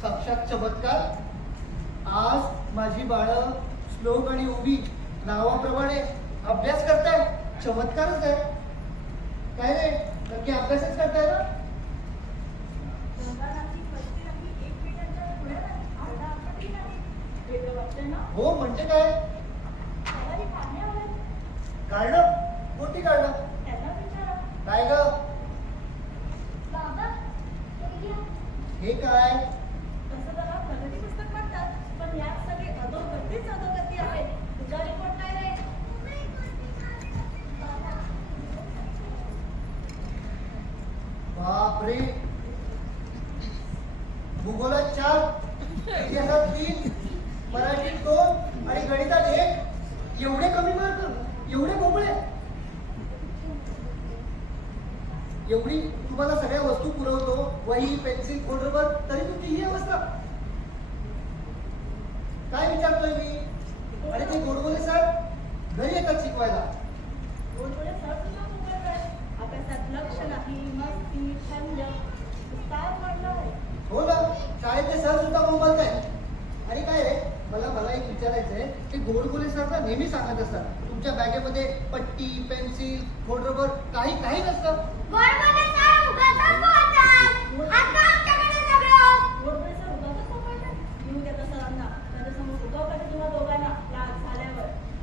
साक्षात चमत्कार. आज माझी बाळ श्लोक आणि उभी नावाप्रमाणे अभ्यास करताय. चमत्कारच आहे काय रे. नक्की अभ्यासच करताय ना? हो म्हणजे काय? काढलं? कोणती काढलं? काय ग? हे काय? बापरे, भूगोलात 4, इतिहासात 3, मराठीत 2 आणि गणितात 1. एवढे कमी मार्क, एवढे भोपळे. एवढी तुम्हाला सगळ्या वस्तू पुरवतो, वही, पेन्सिल, खोड रबर, तरी तुमची ही अवस्था. काय विचारतोय मी? अरे ते गोडबोले सर घरी येतात शिकवायला. हो ना, शाळेतले सर सुद्धा मोबाईल आहे. आणि काय आहे, मला एक विचारायचं आहे की गोडबोले सर ना नेहमी सांगत असतात तुमच्या बॅगेमध्ये पट्टी, पेन्सिल, खोड रबर काही नसतं.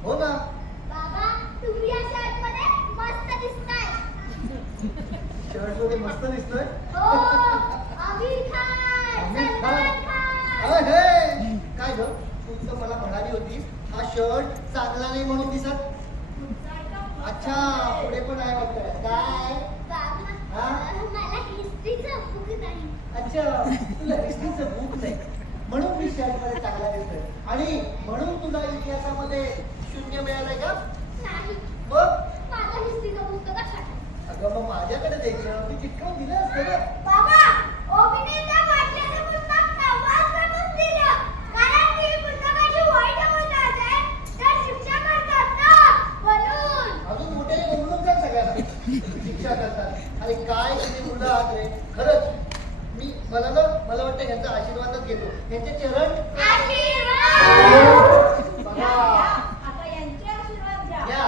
हो ना. शर्ट मध्ये मस्त दिसतोय. काय ग, तू तर मला म्हणाली होतीस हा शर्ट चांगला नाही म्हणून दिसत. अच्छा, पुढे पण आहे वाटतं. काय? अच्छा, तुला हिस्ट्रीचं बुक नाही म्हणून मी शर्ट मध्ये चांगला दिसतोय आणि म्हणून तुला इतिहासामध्ये 0 मिळालंय का? बघ, अगं मग माझ्याकडे द्यायचं, मी चिटकवून दिलं असतं ना. अजून मोठे बोलून काय सगळ्यांना शिक्षा करतात. अरे काय तुम्ही मुलं आहात रे, खरंच. मला वाटतं ह्यांचा आशीर्वादच घेतो. ह्यांचे चरण घ्या.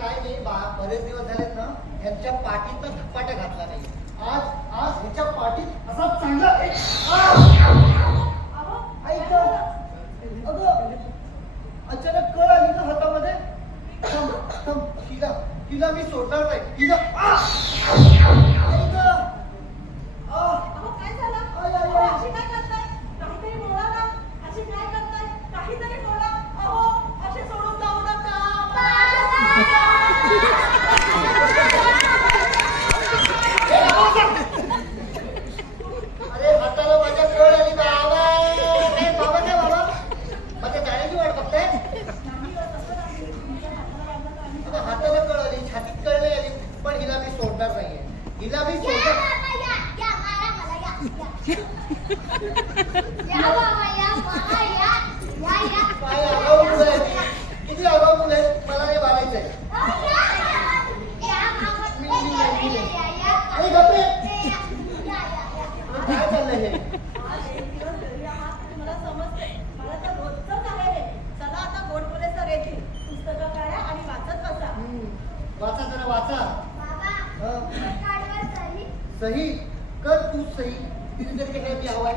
काय नाही, बरेच दिवस झालेत ना ह्यांच्या पाठीत धपाटा घातला नाही. आज ह्याच्या पाठीत असा चांगला अचानक कळ आली ना हातामध्ये. तिला मी सोडणार नाही. तिला अरे हाताला माझ्या कळ आली. बाबा काय बाबा, माझ्या जाण्याची वाट बघताय? तुझ्या हाताला कळ आली, छातीत कळ नाही आली, पण हिला मी सोडणार नाहीये. हिला मी सोडणार. काय आगाऊ मुलं आहे ती. किती आगाऊ मुलं आहेत, मला नाही बाळायचंय. अरे गप्पे, काय चाललंय हे? वाचा जरा वाचा. सही कर, तू सही. तिथे तरी काय मी हवाय.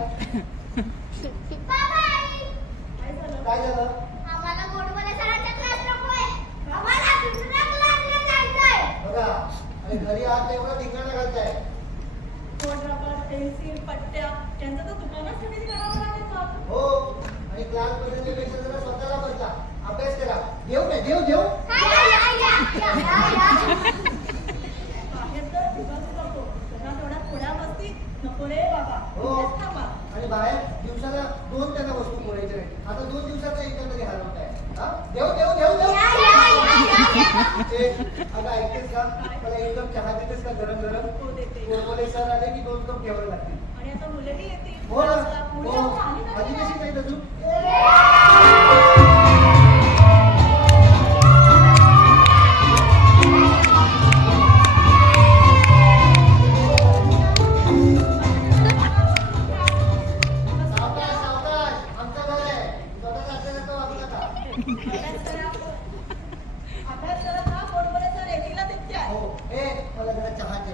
काय झालं? बघा, आणि घरी आज एवढा धिंगाणा घालताय. पेन्सिल, पट्ट्या त्यांचं तर दुकानच कधी करावं लागेल का? हो, आणि क्लास बदलण्यापेक्षा जरा स्वतःला बदला, अभ्यास करा. देऊ काय देऊ बाहेर तर दिवस नको, तेवढ्या थोड्या मस्ती नको रे बाबा. हो, आणि बाहेर दिवसाला 2 त्यांना वस्तू पुरायच्या नाही. आता 2 दिवसाचा एकदा तरी हरवताय. देऊ अगं ऐकतेस का, मला 1 कप चहा देतेस का गरम गरम? गोडबोले सर आले की 2 कप घ्यावे लागतील. आणि आता मुलंही येतील. हो ना, हो. आधी कशी नाही तू? अभ्यास करत ना, गोडबोले सर येतील ना तितक्या. हो, मला जरा चहा दे.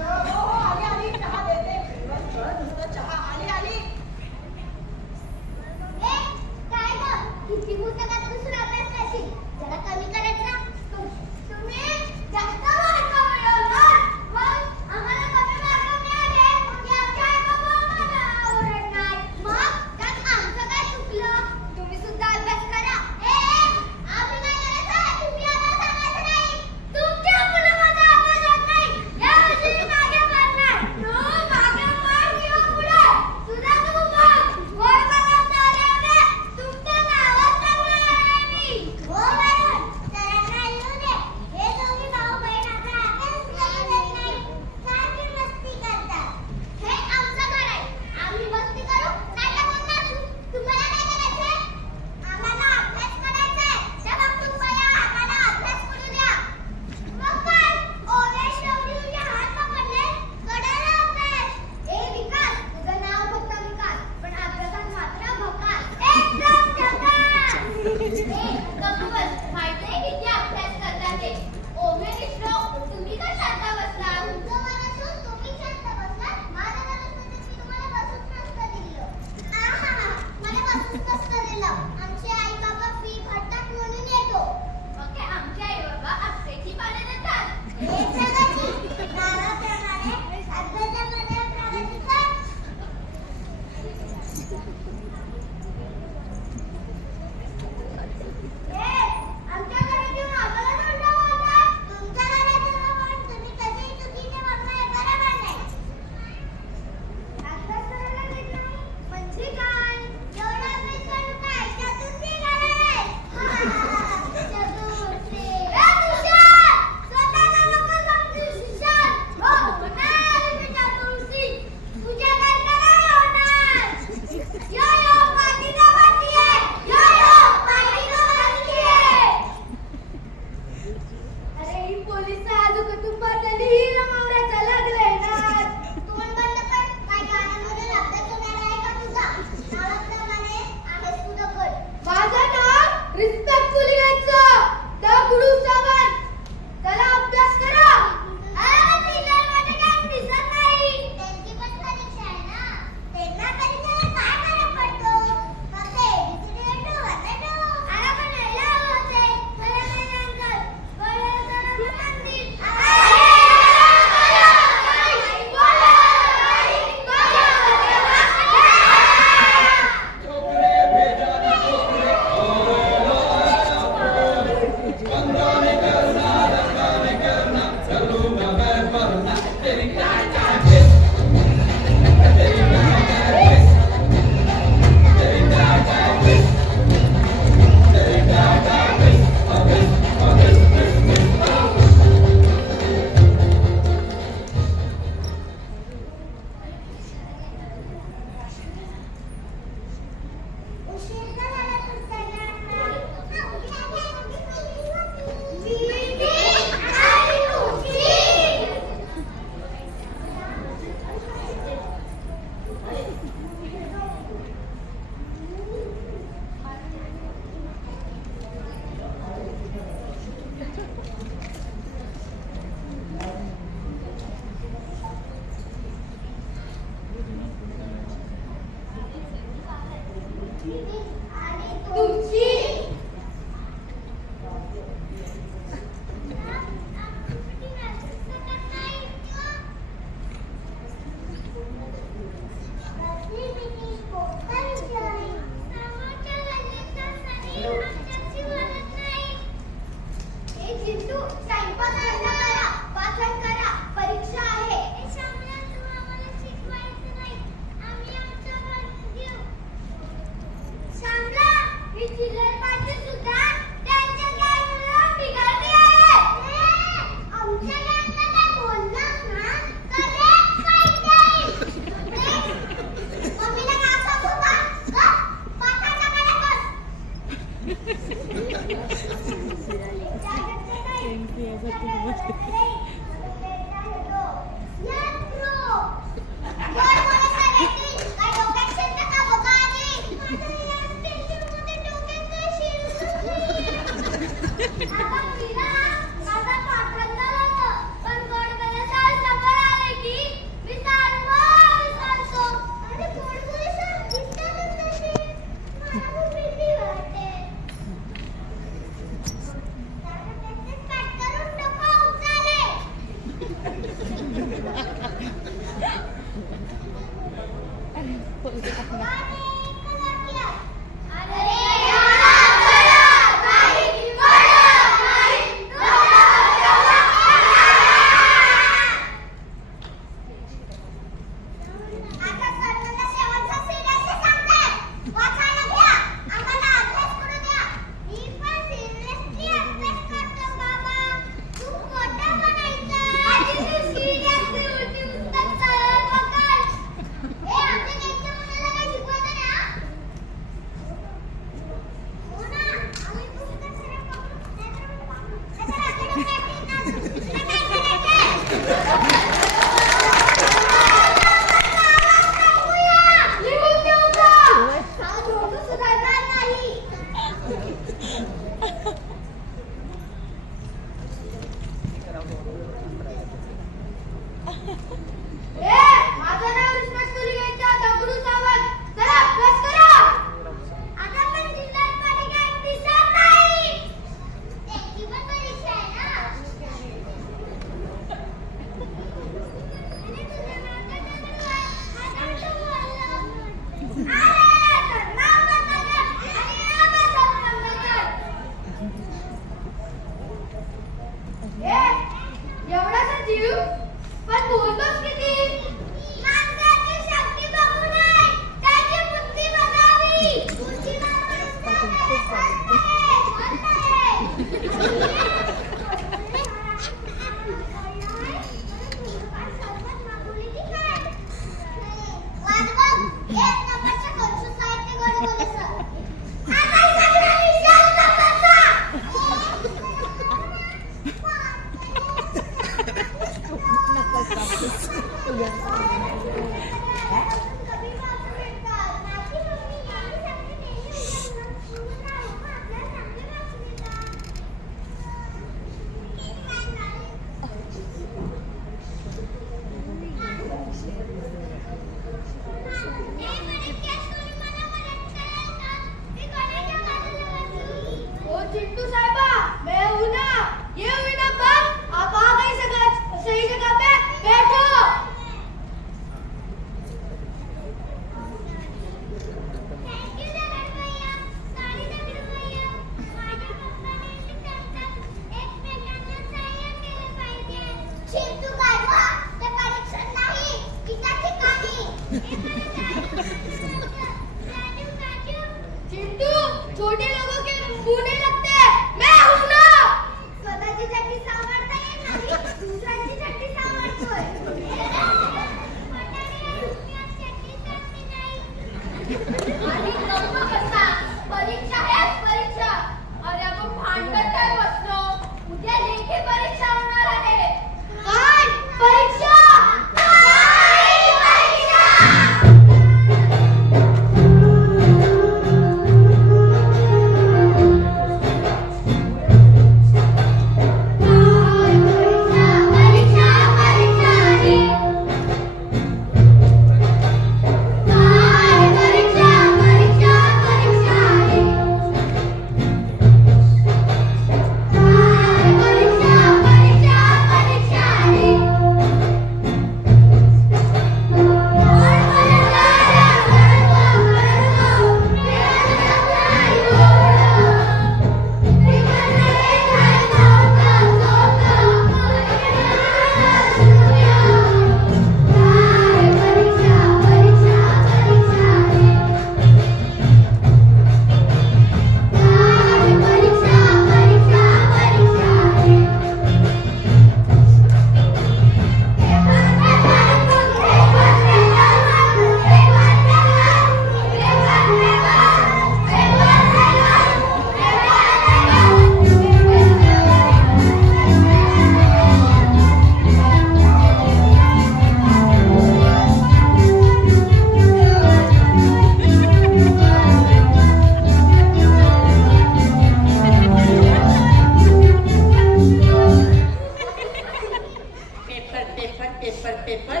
पेपर.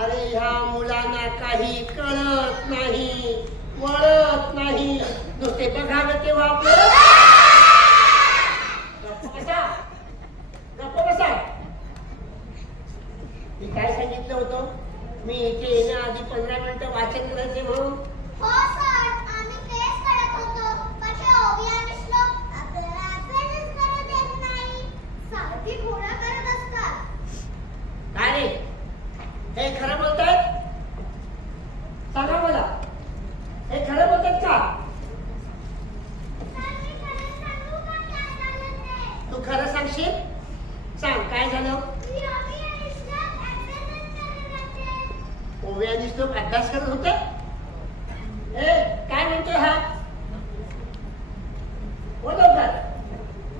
अरे ह्या मुलांना काही कळत नाही, वळत नाही, नुसते बघावे तेव्हा आपलं. गप्प बसा, गप्प बसा. मी काय सांगितलं होतं? मी इथे येण्याआधी 15 मिनिटं वाचन करायचे म्हणून. हो सर, आम्ही तेच करत होतो, पण हे ओवी आणि श्लोक आपल्याला अभ्यासच करू देत नाही. सारखी घोडा करत असतात. काय रे, हे खरं बोलतायत? सांगा मला, हे खरं बोलतात का? सर, मी खरं सांगू का काय झालं ते? तू खरं सांगशील? सांग काय झालं? मी ओवी आणि श्लोक अभ्यासच करत होते. ओवी आणि श्लोक अभ्यास करत होते. ए काय म्हणतोय हा? बोल लवकर.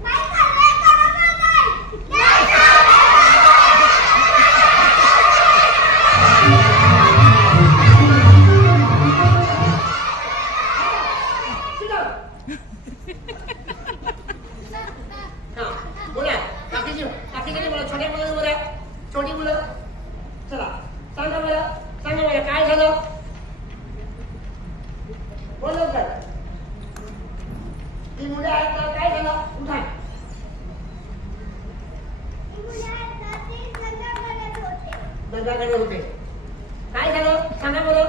काय चाललंय करा ना काय? काय Sit down. हा, बोला. बाकीचे बोला, छोट्या मुलं बोला. छोटी मुलं. चला, सांगा मला काय झालं? बोल लवकर. ती मुलं आहेत ना, काय झालं? उठा. मुलं आहेत ना, ते दंगा करत होते. दंगाकडे होते. काय झालं? सांगा बरं.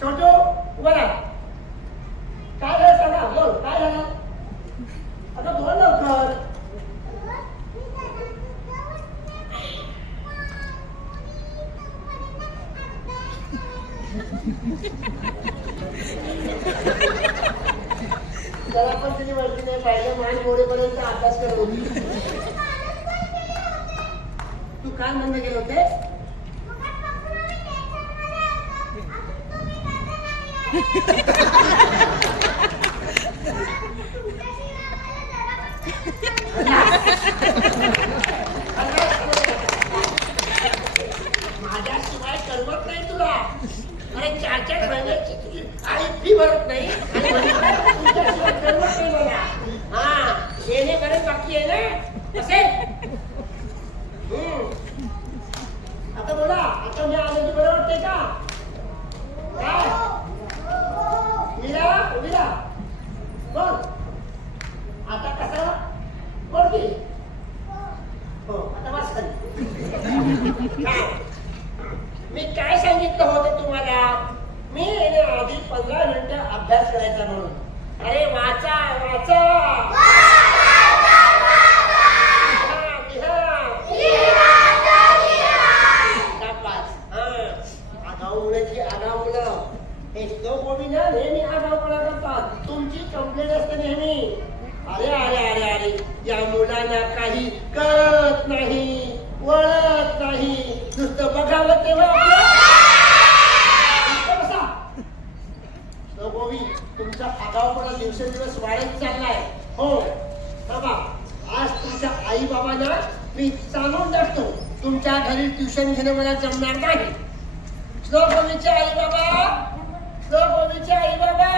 छोटू उभा राहा. काय झालं सांगा, बोल काय झालं? आता बोल लवकर. त्याला पण तिने वरती नाही पाहिजे, मान मोडेपर्यंत अभ्यास करत होती. तू काय म्हणणं गेले होते? माझ्याशिवाय करमत नाही तुला. अरे 4 महिन्याची तुझी आई फी भरत नाही आणि तुझ्याशिवाय करमत नाही मला. हा, येणे बरेच बाकी आहे ना असे. आता बोला, आता मी आलो की बरं वाटते का? काय मीरा बोल. आता कसं बोल की. हो, आता बस खाली. मी काय सांगितलं होतं तुम्हाला? मी येण्याआधी 15 मिनिटं अभ्यास करायचा म्हणून. अरे वाचा वाचा. आगाऊ मुलाची आगाऊ मुलं हे श्लोक ओवी ना नेहमी आगाऊपणा करतात. तुमची कंप्लेंट असते नेहमी. अरे अरे अरे अरे या मुलांना काही कळत नाही, वळत नाही, नुसतं बघावं तेव्हा बसा. श्लोक ओवी, तुमचा आगाऊपणा दिवसेंदिवस वाढत चाललाय. हो बाबा, आज तुमच्या आई बाबांना मी सांगून टाकतो, तुमच्या घरी ट्युशन घेणं मला जमणार नाही. श्लोक ओवीचे आई बाबा, श्लोक ओवीचे आई बाबा.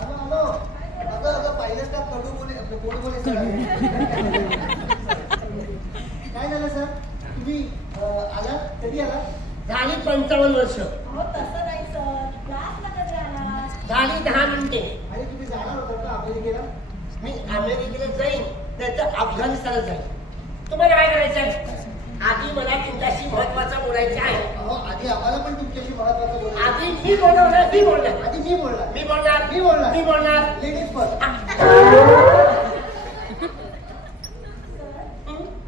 हॅलो अगं पहिलं स्टाफ गोड बोले सर. काय झालं सर? तुम्ही आला कधी आला? झाली 55 वर्ष. अहो तसं नाही सर, क्लासला कधी आला? झाली 10 मिनिटे. आणि तुम्ही जाणार होता का अमेरिकेला? मी अमेरिकेला जाईन, त्याचं अफगाणिस्तानात जाईन. तुम्हाला काय करायचंय? आधी मला तुमच्याशी महत्वाचं बोलायचं आहे. अहो आधी आम्हाला पण तुमच्याशी महत्वाचं बोलायचं. आधी मी बोलणार. आधी मी बोलणार. मी बोलणार. Ladies first. सर,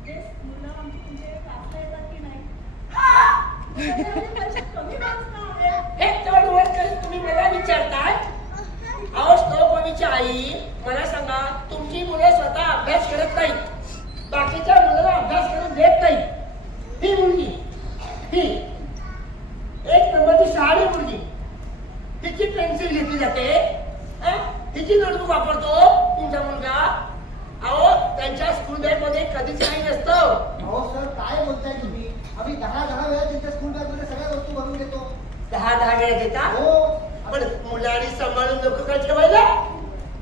ते मुलं आमची तुमच्या क्लासला येतात की नाही? त्याच्यामध्ये परीक्षेत कमी मार्क्स का आले? हे तेवढं वर तुम्ही मला विचारताय? अहो श्लोक ओवीची आई, मला सांगा, तुमची मुलं स्वतः अभ्यास करत नाही, बाकीच्या मुलांना अभ्यास करून देत नाही. ही मुलगी, ही एक नंबरची शहाणी मुलगी, तिची पेन्सिल घेतली जाते, तिची नोटबुक वापरतो तुमचा मुलगा. अहो त्यांच्या स्कूल बॅग मध्ये कधीच काही नसतं. अहो सर काय बोलताय तुम्ही? आम्ही 10 वेळा त्यांच्या स्कूल बॅग मध्ये सगळ्या वस्तू भरून देतो. 10 वेळा देता? हो. पण मुलांनी सांभाळून लोक काय ठेवायला?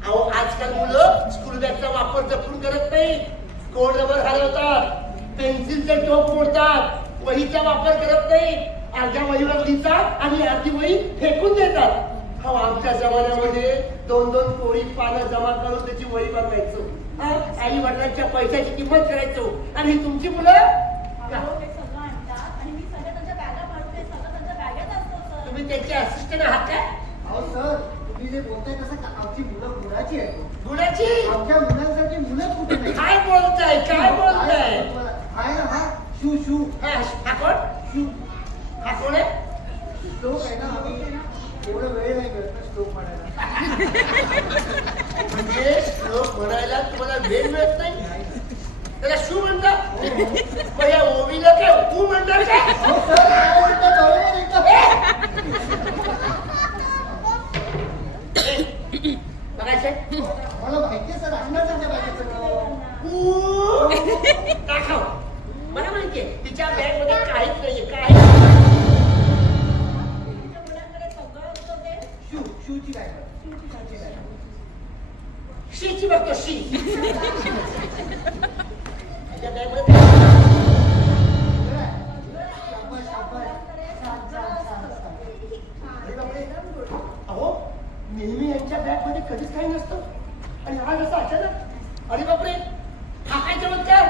अहो आजकाल मुलं स्कूल बॅगचा वापर जपून करत नाही. कोड रबर हरवतात, पेन्सिलचे टोक मोडतात, वहीचा वापर करत नाही. अर्ध्या वहीवर लिहितात आणि अर्धी वही फेकून देतात. अहो आमच्या जमान्यामध्ये 2-2 कोरी पानं जमा करून त्याची वही बनवायचो. आई वडिलांच्या पैशाची किंमत करायचो. आणि ही तुमची मुलं अहो, ते सगळं आणतात आणि मी सगळ्या त्यांच्या बॅगा भरते, सगळं त्यांच्या बॅगेत असतं, सर. तुम्ही त्यांचे असिस्टंट आहात काय? अहो सर, तुम्ही जे बोलताय तसं आमची मुलं गुणाची आहेत. गुणाची? आमच्या मुलांसारखी मुलं कुठे नाही. काय बोलताय काय बोलताय? आहे ना हा शू शू हा कोण? शू हा कोण आहे? श्लोक आहे ना, आम्ही एवढं वेळ नाही करत ना श्लोक म्हणायला. म्हणजे श्लोक म्हणायला तुम्हाला वेळ मिळत नाही? त्याला शू म्हणतात? मग या ओवीला काय तू म्हणणार काय? अहो सर, काय बोलता? बरोबर एकदम. बघायचंय? मला माहितीये सर, आणणार त्यांच्या बॅगेत सगळं. दाखव. मला माहितीये तिच्या बॅग मध्ये काहीच नाहीये. काही तुमच्या मुलांकडे सगळं असतं ते. शू शूची बॅग. शूची बॅग. शीची बघतो शी. तिच्या बॅग मध्ये शाबास, शाबास. छान, छान, छान, छान. अरे बापरे. अहो नेहमी यांच्या बॅग मध्ये कधीच काही नसतं आणि आज असं अचानक. अरे बापरे, हा काय चमत्कार?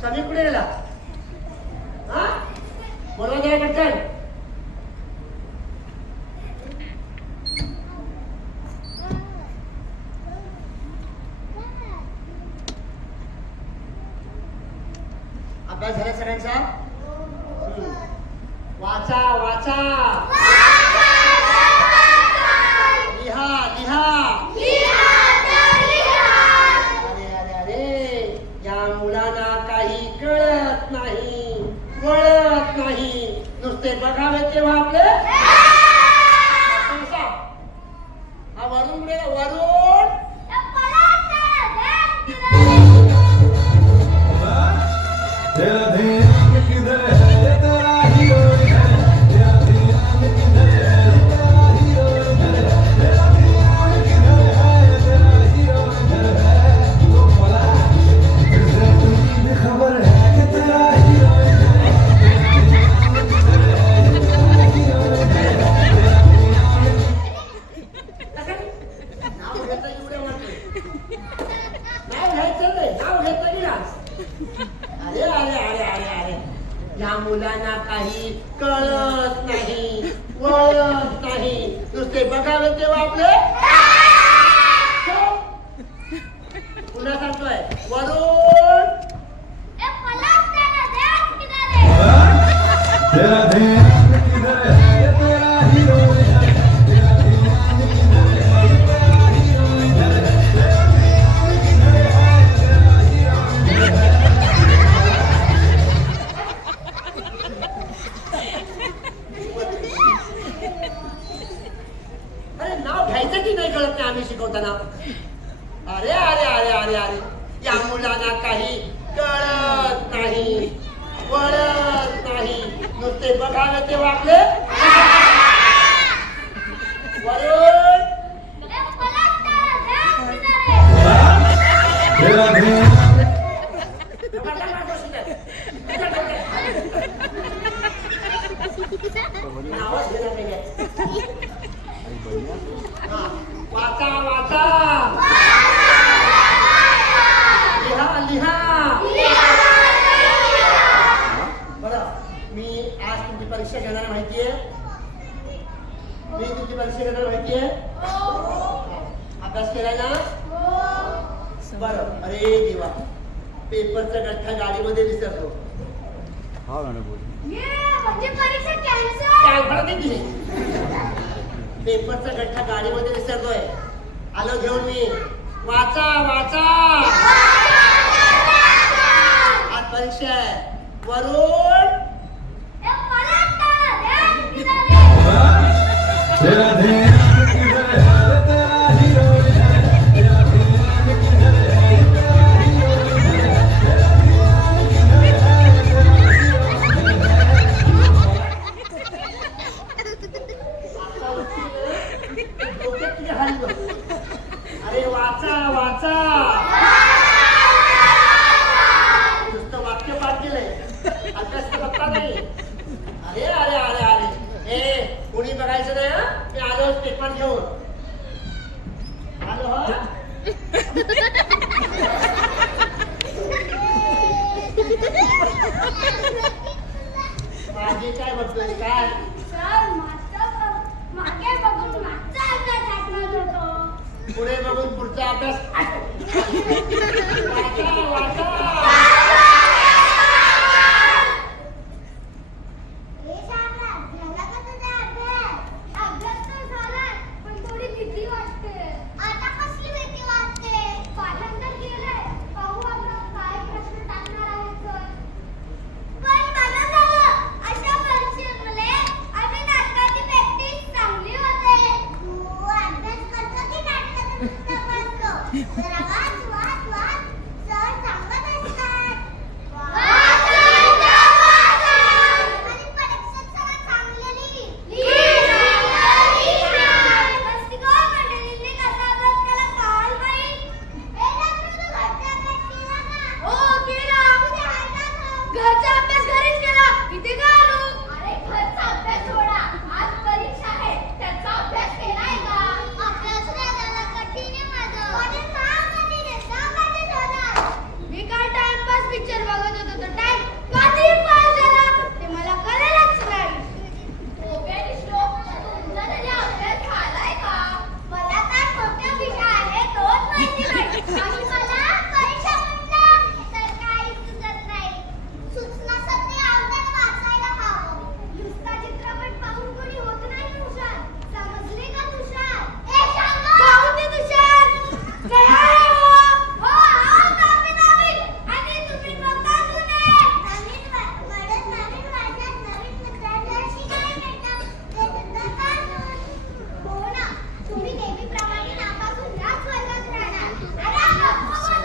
समीर कुठे गेला? हा बोलवा जरा पटकन. अभ्यास झाला सगळ्यांचा? वाचा वाचा, लिहा लिहा. अरे अरे अरे, या मुलांना काही कळत नाही, वळत नाही, नुसते बघावे तेव्हा आपले. हा वरून कुठे गेला? वरून तेरा ध्यान किधर है, तेरा हीरो इधर है, तेरा ध्यान किधर है, तेरा हीरो इधर है, तेरा ध्यान किधर है, तेरा हीरो इधर है. तो बोला तुझे तुझी भी खबर है कि तेरा हीरो इधर है, तेरा ध्यान किधर है, तेरा हीरो इधर है, तेरा नाव घेता एवढं वाटलं. नाव घ्यायचं नाही, नाव घेता गेलास. अरे अरे अरे अरे अरे, या मुलांना काही कळत नाही, वळत नाही, नुसते बघावे तेव्हा आपले. पुन्हा सांगतोय वरून तेरा ध्यान किधर है, तेरा हीरो इधर है, तेरा ध्यान किधर है, तेरा हीरो इधर है, तेरा ध्यान किधर है, तेरा हीरो इधर है. काही कळत नाही आम्ही शिकवताना. अरे अरे अरे अरे अरे या मुलांना काही कळत नाही, वळत नाही, नुसते बघावे ते वागले. वरून तेरा ध्यान नावच घेणार नाहीये. हा, वाचा वाचा, लिहा लिहा. बरं, मी आज तुमची परीक्षा घेणार माहितीये, मी तुमची परीक्षा घेणार माहितीये. अभ्यास केलाय ना? बरं. अरे देवा, पेपरचा गठ्ठा गाडीमध्ये विसरलो. म्हणजे परीक्षा कॅन्सल. काय म्हणत नाही तुझे? पेपरचा गठ्ठा गाडीमध्ये विसरलोय. आलो घेऊन मी. वाचा वाचा, आज परीक्षा आहे. वरून तेरा ध्यान किधर है तेरा हीरो है तेरा ध्यान किधर है तेरा हीरो है तेरा ध्यान किधर है तेरा आता उठली ना, डोक्यात तुझ्या हात बघ. अरे वाचा वाचा, नुसतं वाक्य पाठ केलंय, अभ्यास तर बघता नाही. अरे अरे अरे अरे ए, कुणी बघायचं नाही हा. मी आलो पेपर घेऊन आलो. हा माझी काय बघतोय काय? सर मागे बघून मागचा अभ्यास आठवत होतो. पुढे बघून पुढचा अभ्यास. वाचा वाचा. हे शाळा झाला का तुझा अभ्यास? अभ्यास तर झाला, पण थोडी भीती वाटते. आता कसली भीती वाटते? पाठांतर केलंय, पाहू आपण काय प्रश्न टाकणार आहेत सर. पण बरं झालं, अशा परीक्षेमुळे आम्ही नाटकाची प्रॅक्टिस चांगली होते. तू अभ्यास करतो की नाटकाचं पुस्तक वाचतो? जरा वाच वाच वाच, सर सांगत असतात. आणि परीक्षेत सगळं चांगलं लिही. मस्ती कर मंडळींनी कसा अभ्यास केला काल बाई. ए डॉक्टर, तू घरचा अभ्यास केला का? हो केला. कुठे आहे ना तो? घरचा अभ्यास घरीच केला. इथे का आलो? अरे घरचा अभ्यास सोडा, आज परीक्षा आहे, त्याचा अभ्यास केलाय का? अभ्यास नाही झाला, कठीण आहे माझं. अरे का कठीण आहे? का कठीण होणार? मी काय टाइमपास पिक्चर बघत होतो, तर टाइम कधी पास झाला ते मला कळलंच नाही. तुमचा तरी अभ्यास झालाय का? मला काय कोणत्या विषय आहे तोच माहिती नाही. आणि मला परीक्षा म्हटलं तर काही सुचत नाही. सूचना सत्य अवधान वाचायला हवं. नुसता चित्रपट पाहून कोणी होत नाही तुषार. समजले का तुषार? ए शांत जाऊ दे तुषार. काय आहे हो? हो नवीन. आणि तुम्ही बघा जुने. नवीन वर्षात नवीन मित्रांशी काय भेटतं ते सुद्धा सांगून. हो ना, तुम्ही नेहमीप्रमाणे नापासून याच वर्गात राहणार. अरे गप्प बसा.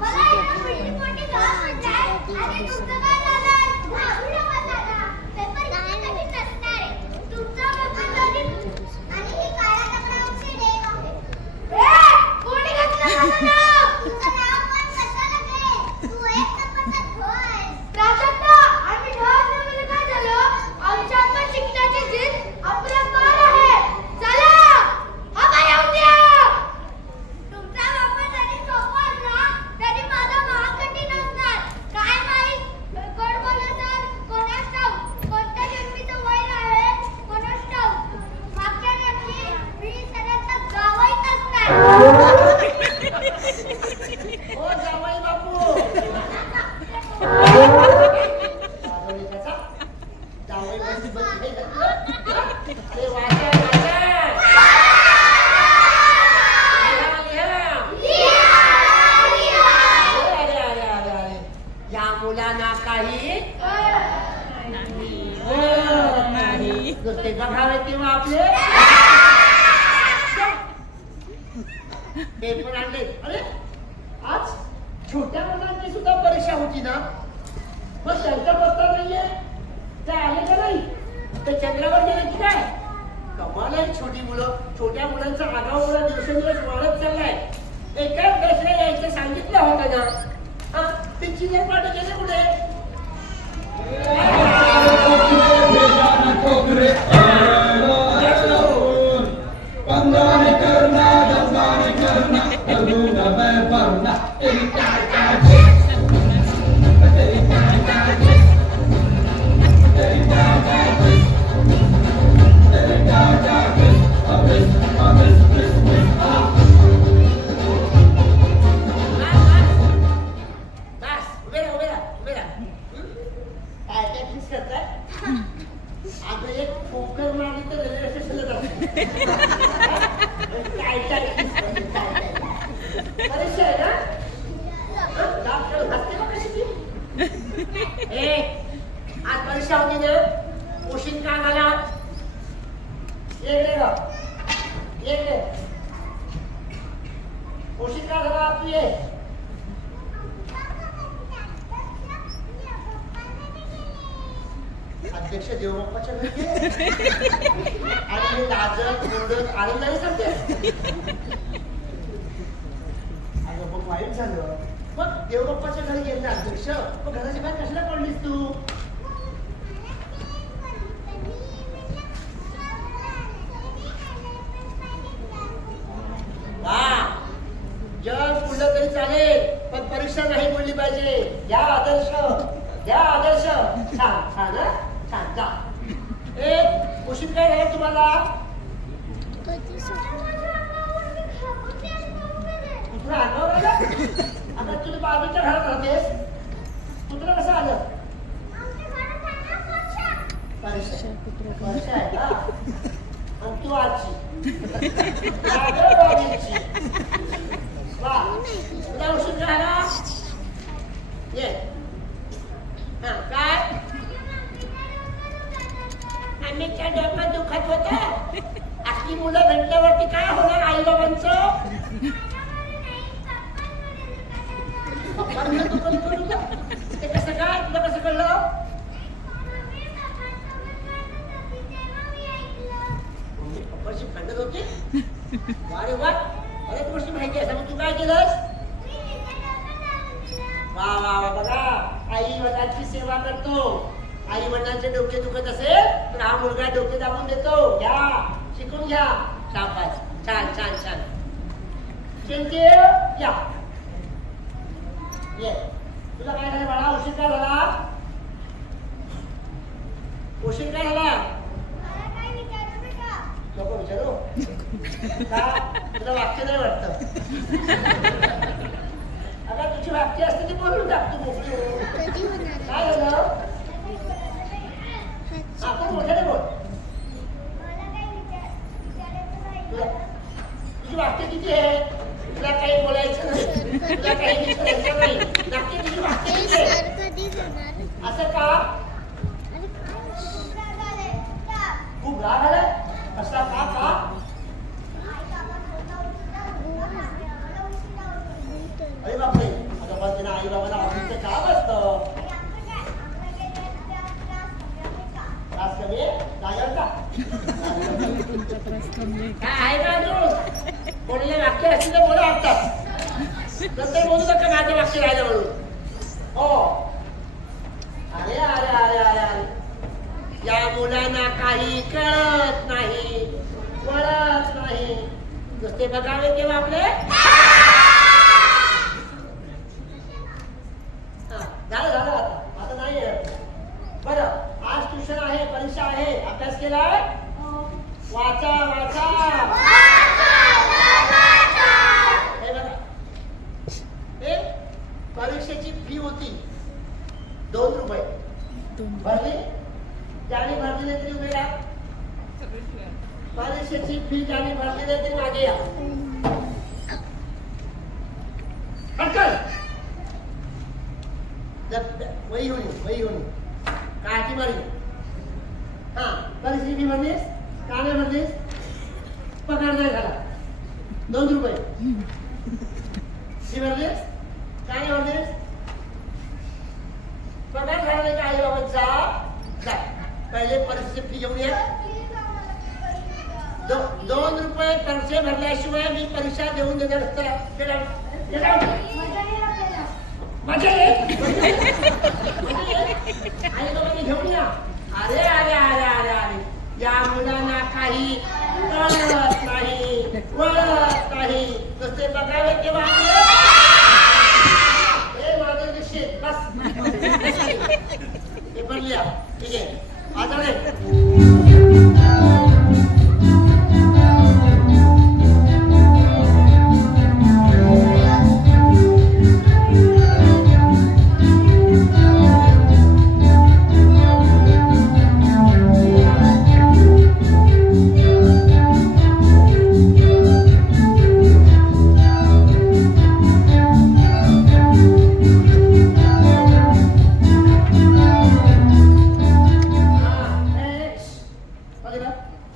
मला एवढं मोठी जॉब भेटलाय आणि तुमचं काय झालंय? दहावीला पास झाला. पेपर किती कठीण नसणार आहे. तुमचा पेपर कठीण आणि ही काळ्या दगडावरची रेघ आहे. कोणी घातलं माझं नाव? तुझं नाव पण कशाला घे? तू एक नंबरचा ढ आहेस. प्राजक्ता, आम्ही ढ असल्यामुळे काय झालं? आमच्यात पण शिकण्याची जिद्द अपरंपार आहे. चला, हा येऊन द्या. तुमचा वापर जरी सोपा असला तरी माझा महाग कठीण असणार. काय माहित कोण बोलणार? कोणास ठाऊक? कोणत्या जन्मीचं वैर आहे? कोणास ठाऊक? मागच्या जन्मी मी सगळ्यांचा जावईच असणार. हो जावई बापू. जावई कसा? जावई कशी बसली आहे का? अरे वाचा वाचा. लिहा लिहा. अरे अरे अरे अरे, या मुलांना काही नाही. नुसते बघावे तेव्हा आपले ते पण आणले. अरे आज छोट्या मुलांची सुद्धा परीक्षा होती ना, मग त्यांचा पत्ता नाहीये. ते आले का नाही? ते चंद्रावर गेले की काय? कमाल आहे छोटी मुलं. छोट्या मुलांचा आगाऊपणा दिवसेंदिवस वाढत चाललाय. एकाच दसऱ्या यायचं सांगितलं होतं ना. हा, ते चिल्लर पाठी गेले कुठे? पंगाने करना दंगाने करना कर दूंगा मैं वरना तेरी प्यार का तेरी प्यार का तेरी प्यार का तेरी प्यार का अमिस बस, उभे राहा. काय किस करताय? आता एक ठोकर मारली तर रेल्वे स्टेशनला जातो. काय किस करते, काय. परीक्षा आहे ना? दात काढून हसते का कशी ती? आज परीक्षा होती ना? उशीर का झाला? एक रे. उशीर का झाला तू ये. अध्यक्ष देवबाप्पाच्या घरी आणि हे लाजत ओरडत आनंद नाही सांगते. अगं मग वाईट झालं. मग देवबाप्पाच्या घरी गेले ना अध्यक्ष, मग घराच्या बाहेर कशाला पडलीस तू? वा, जग पुढलं तरी चालेल, पण परीक्षा नाही बोलली पाहिजे. या आदर्श. छान छान छान. जा. उशीर काय झाला तुम्हाला? कुठं अंगावर आलं? आता तुम्ही बाजूच्या घरात राहतेस, कुठलं कसं आलं? परीक्षा आहे का? आणि तू आजची वा, तुला उशीर काय झाला? ये. हा, काय? आम्हीच्या डोक्यात दुखत होत. आपली मुलं भेटल्यावरती काय होणार आई बाबांचं? ते कसं काय? तुला कसं कळलं? पप्पाची खंडत होती. वारे वा, अरे तू गोष्टी माहिती आहे. मग तू काय केलंस? वा, बघा, आई वडिलांची सेवा करतो. आई वडिलांचे डोके दुखत असेल तर हा मुलगा डोके दाबून देतो. घ्या, शिकून घ्या. शाबास. छान. चिंते या. ये. तुला काय झालं बाळा? उशीर काय झाला? नको विचारू का? तुला वाक्य नाही वाटतं? अगं तुझी वाक्य असते ती बोलून टाकतो मोठी. काय झालं? आपण मोठ्याने बोल. तुझी वाक्य किती आहे? तुला काही बोलायचं नाही, तुला काही विचारायचं नाही. नक्की तुझी वाक्य किती आहे? असं का? खूप राग आलाय? कसा का? अरे बापरे, आता बस ना, आई बाबाला ऑफिसचं काम असतं. त्रास कमी आहे? जागेवर का? काय आहे का अजून? कोणाला वाक्य असतील तर बोला आत्ताच. नंतर बोलू नका माझं वाक्य राहिलं म्हणून. हो. अरे या मुलांना काही कळत नाही, वळत नाही. नुसते बघावे केव्हा आपले. झालं आता नाही. बरं, आज ट्युशन आहे, परीक्षा आहे, अभ्यास केलाय? वाचा. हे बघा, हे परीक्षेची फी होती 2 रुपये. भरली? ज्याने भरली नाही तरी उभे राहा. परीक्षेची फी ज्याने भरली नाही तरी मागे या. वही होणी काठी मारी. हा, परीक्षेची फी भरलीस? का नाही भरलीस? पगार नाही झाला. 2 रुपये. ती भरलीस काय नाही भरलीस पगार झाला नाही का आई बाबा जा पहिले परीक्षेची फी घेऊन ये 2 रुपये पैसे भरल्याशिवाय मी परीक्षा देऊन देणार मजा आई बाबांनी घेऊन या अरे अरे अरे अरे अरे या मुलांना काही कळत नाही वळत नाही नुसते बघावे तेव्हा माझं निश्चित बस पेपर लिहा ठीक आहे आजडे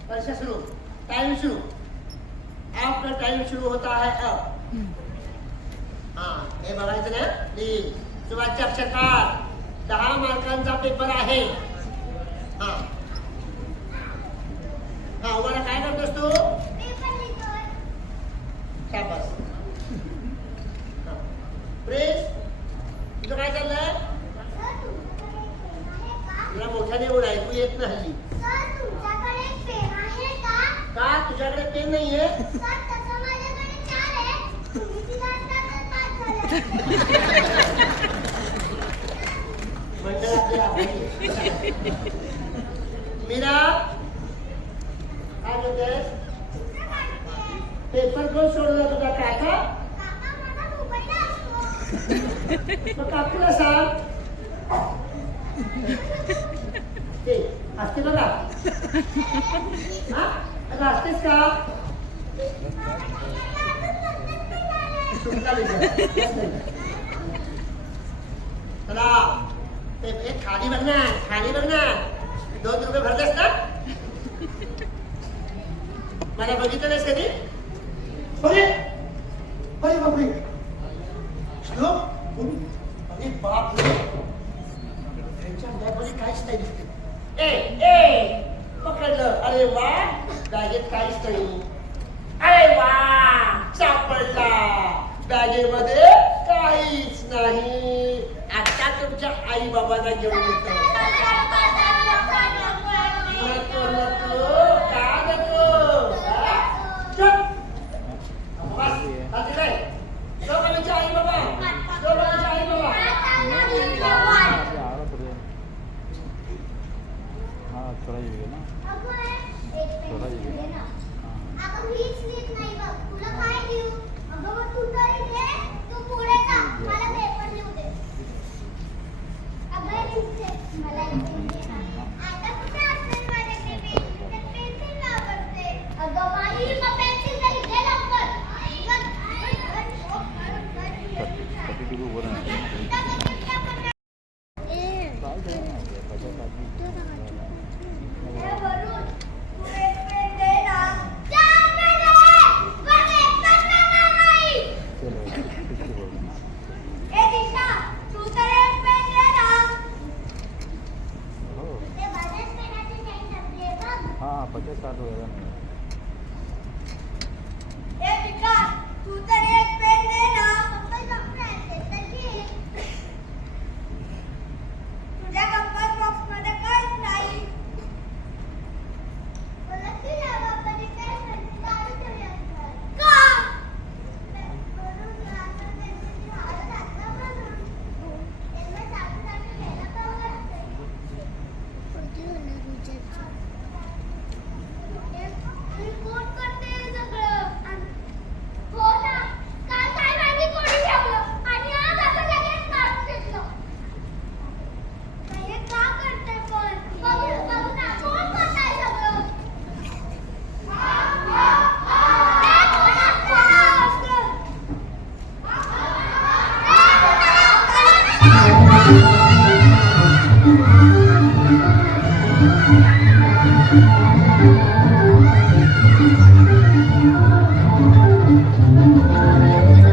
परीक्षा शुरू टाइम शुरू आपका टाइम शुरू होता है अब हाँ हे बघायचं ना सुरुवातचे अक्षर काढ 10 मार्कांचा पेपर आहे हा हा उभारा काय करतोस तू शाबास प्रेस तुझं काय चाललंय तुला मोठ्याने एवढं ऐकू येत नाही का तुझ्याकडे पेन नाहीये मीरा काय म्हणतेस पेपर कोण सोडला तुझा काका मग काकूला सांग ते असते बघा हा आता असतेच का चला खाली बघणार 2 रुपये भरतेस ना मला बघितलं नाहीस कधी अरे अरे बापरे अरे बाप त्यांच्या मुलामध्ये काहीच नाही दिसते ए पकडलं अरे वा बॅगेत काहीच नाही अरे वा सापडला बॅगेमध्ये काहीच नाही आता तुमच्या आई बाबांना घेऊन येतो नको नको का नको आई बाबा आई बाबा हाँ थोड़ा ही है ना थोड़ा ही है हाँ 50-60 वगैरह नहीं Thank you.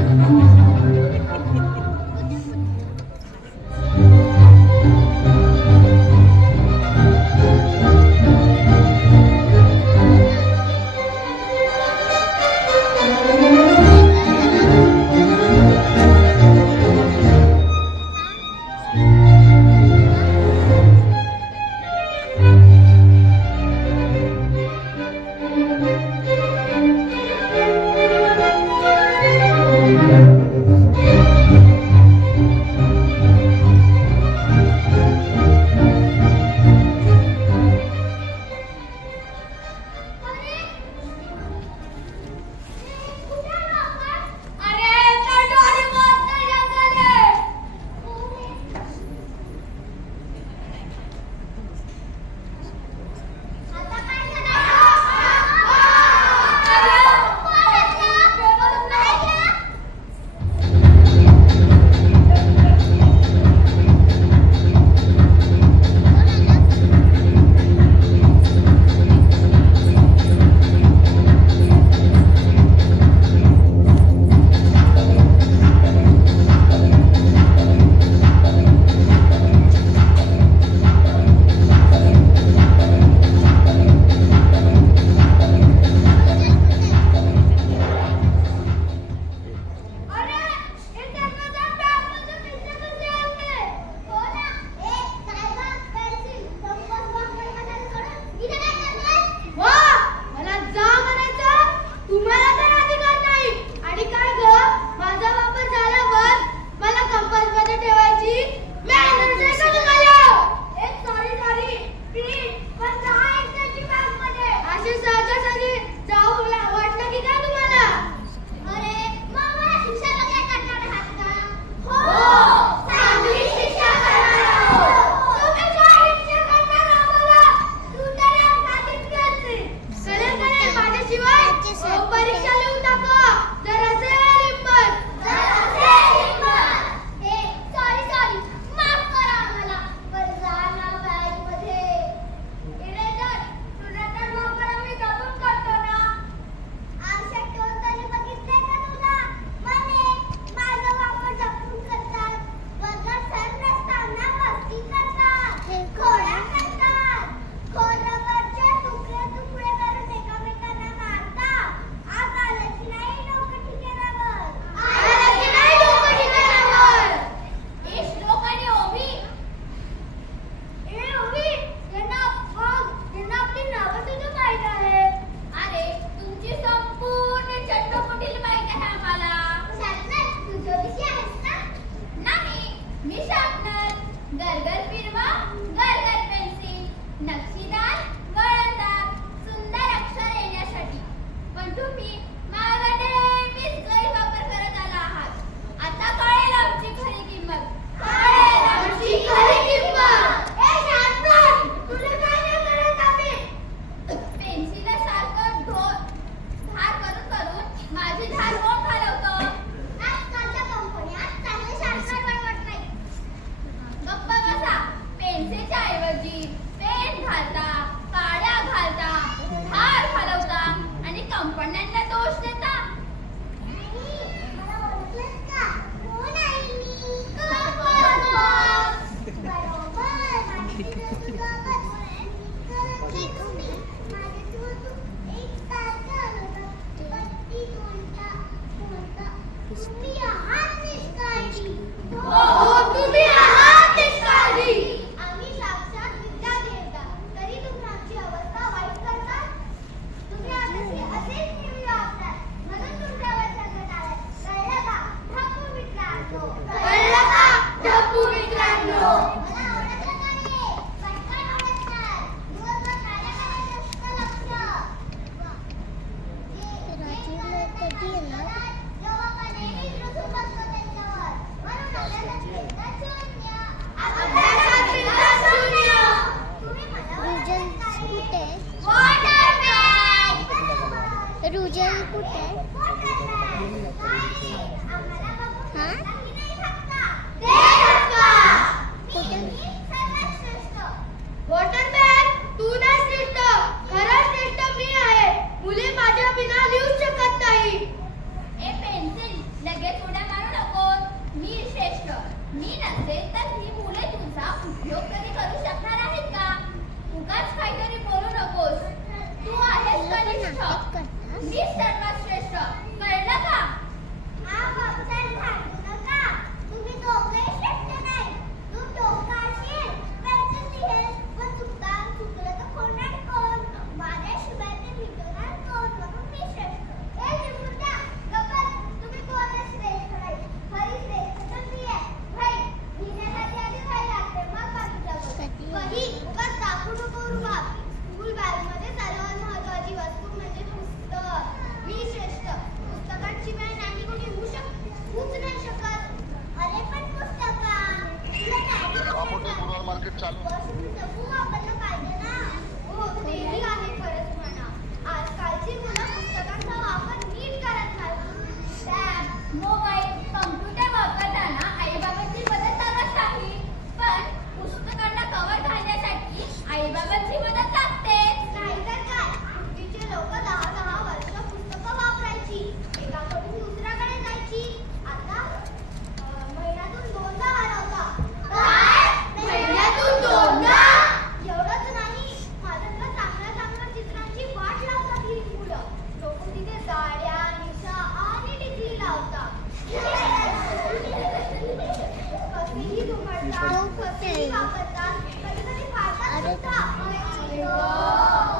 खतही वापरतात, कधी-कधी फाडतात सुद्धा.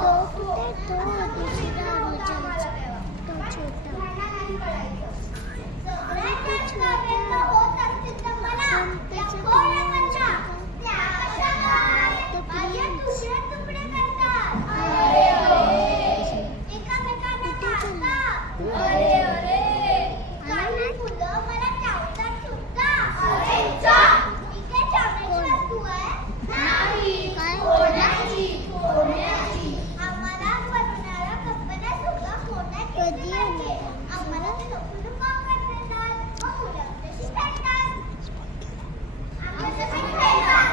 तो कुठे तो दुसरा आम्हाला तेव्हा. तो छोटा भांडण नाही करायचं. सगळ्यांच्याच नव्यानं होत असतील तर मला त्या कोणाकडच्या, त्या कशाला माझे तुकडे करतात. एकामेकांना मारतात. काही मुलं मला चावतात सुद्धा. इथे चावण्याची वस्तू आहे? नाही. कोणाची? आम्हाला बनवणाऱ्या कंपन्या सुद्धा कोणा केली पाहिजे. आम्हाला ते नको काम करतात. मग मुलं तशी खेळतात. आम्ही तशी खेळतात.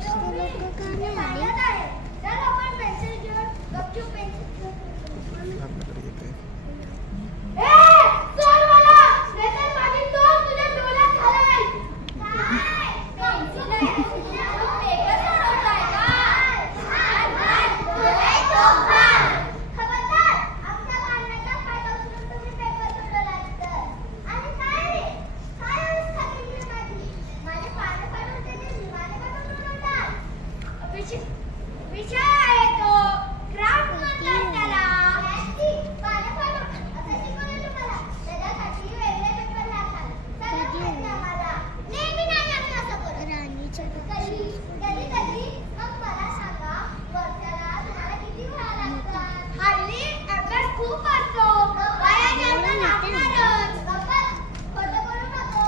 जास्त लोक का नाही आले पाण्यात आहे. चल आपण पेन्सिल घेऊन गपचूप पेन्सिल घेऊन. सोड मला, नाहीतर माझी तोंड तुझ्या डोळ्यात घालेल. काय? पेन्सिल आहे. पेपर सोडवताय का? लय टोक घाल. खबरदार, आमच्या भांडणाचा फायदा उचलून तुम्ही पेपर सोडवलात तर. आणि काय रे? काय अवस्था केली माझी? माझे पानं फाडून त्याने विमाने बनवून उडवतात. विषय आहे तो. क्राफ्ट म्हणतात त्याला. पानं फाडून असं शिकवलं तुम्हाला. त्याच्यासाठी वेगळे पेपर लागतात. सगळं माहिती आम्हाला. नेहमी नाही आम्ही असं करत. राणीच्या कधी मग मला सांगा, वर्षाला तुम्हाला किती वेळा लागतात? हल्ली अभ्यास खूप असतो. वाया जायला लागणारच. बाबा, खोटं बोलू नको.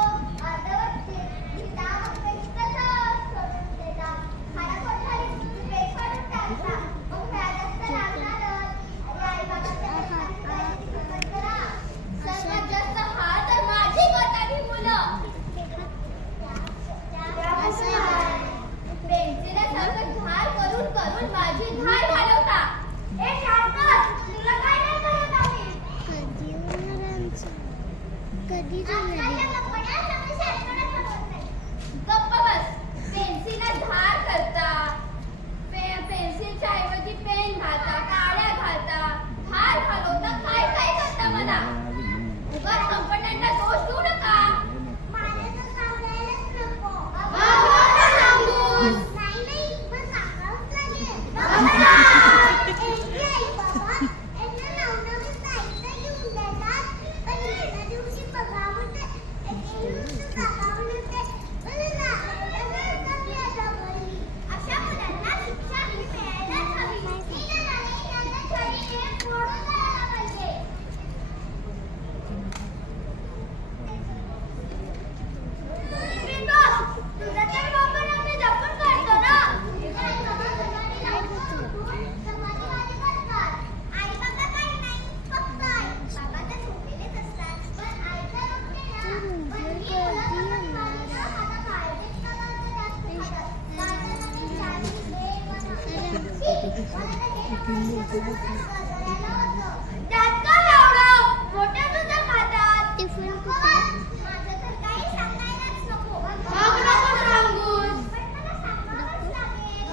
अर्धवट गीता मग पेज कसं सोडून देता? खाना कोठारी पेज फाडून टाकता. मग व्याजात तर लागणारच. अरे आई-बाबाच्या पेपराची किंमत करा. सर्वात जास्त हार तर माझी करतात ही मुलं. पेन्सिलासारखं घाल करून माझी धार घालवता. ए शांतच, तुला काय नाही करत आम्ही. कधी होणार आमचं कधी आजकालच्या जाणार कंपन्या चांगली शासनाला बनवत नाही. गप्प बस. पेन्सिलला धार करता. पेन्सिलच्या ऐवजी पेन घालता, काड्या घालता, धार घालवता, काय काय करता मला. उगाच कंपन्यांना दोष देऊ नका. माझ्या तर सांगायलाच नको. नाही, पण सांगावंच लागेल. बाबा, यांना नवनवीन साहित्य घेऊन देतात. पण एका दिवशी बघावं तर बघावं नसते. अशा मुलांना शिक्षा ही मिळायलाच हवी. त्यांना छडी हे फोडून जायला पाहिजे. तुझा तर वापर आम्ही जपून करतो ना. समाजवादी करतात. आई बाबा काही नाही, फक्त आई. बाबा तर झोपेलेच असतात. पण आईचा रोग केला. पण ही मुलं जमत नाही ना. आता बाहेरचेच पदार्थ जास्त खातात. गाजर आणि शाही, हे बनवतात. मला तर हे गजऱ्याला होतं. त्यात का लावलं? मोठ्या सुद्धा खातात. टिफिन नको कुठे बस. माझं तर काही सांगायलाच नको. मग नको सांगूस. पण मला सांगावंच लागेल.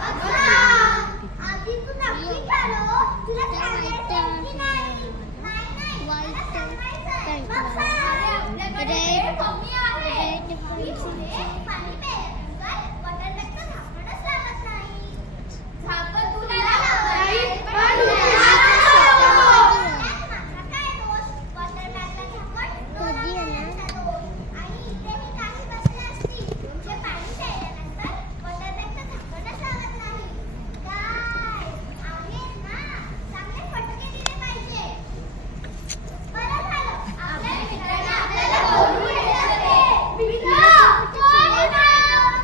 आधी तू नक्की ठरव. तुला सांगायचं की नाही? नाही, मला सांगायचंय. मग सांग. अरे आपल्याकडे वेळ कमी आहे. ही मुले पाणी प्यायल्यानंतर बॉटलचं झाकणच लागत नाही. झाकण तुला लागत नाही, पण माझा काय दोष? बॉटलचं झाकण कधी येणार? आणि इथेही काही बसले असतील जे पाणी प्यायल्यानंतर बॉटलचं झाकणच लागत नाही. काय? आम्ही ना चांगले फटके दिले पाहिजे. बरं झालं आपल्या मित्राने आपल्याला बोलवून घेतलं. मित्र, कोण आहे?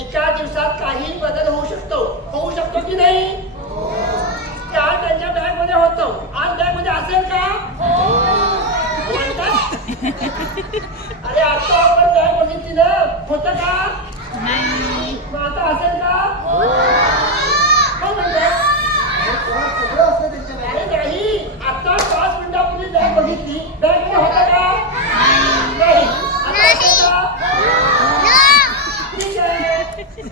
एका दिवसात काही बदल होऊ शकतो की नाही? काल त्यांच्या बॅग मध्ये होतो, आज बॅग मध्ये असेल का? म्हणतात? अरे आता आपण बॅग बघितली ना, होतं का? मग आता असेल का? काय म्हणतात? सगळं असतं त्यांच्या अरे बॅगेत. नाही, आता 5 मिनिटापूर्वी बॅग बघितली, बॅग मध्ये होतं का? नाही. आता असेल का? ठीक आहे.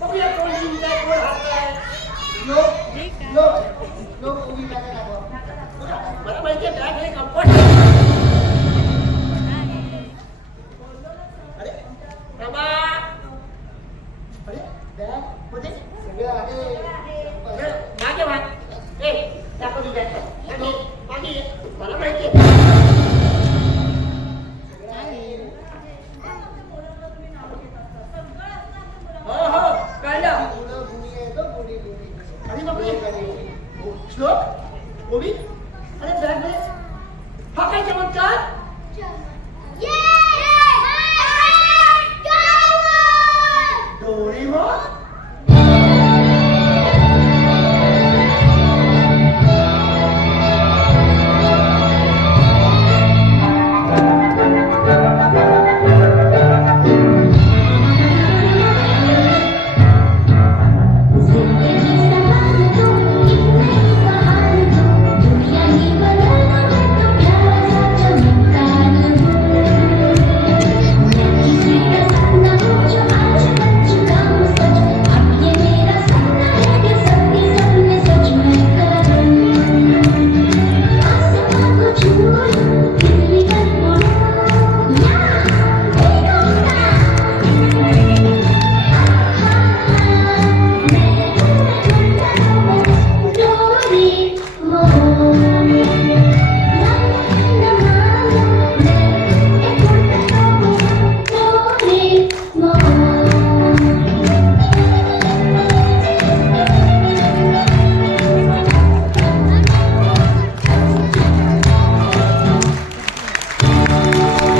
बघूया कोण जिंकतंय, कोण हरतंय. लोक उभी बॅगा दाखवा. मला माहितीये बॅग मध्ये कम्फर्ट आहे. अरे बाबा, अरे बॅग मध्ये सगळं आहे. मागे भाग. ए, दाखव ती बॅग. मागे ये. मला माहितीये. हो हो कळलं. गुणी आहे तो गुणी. आणि मग श्लोक ओबी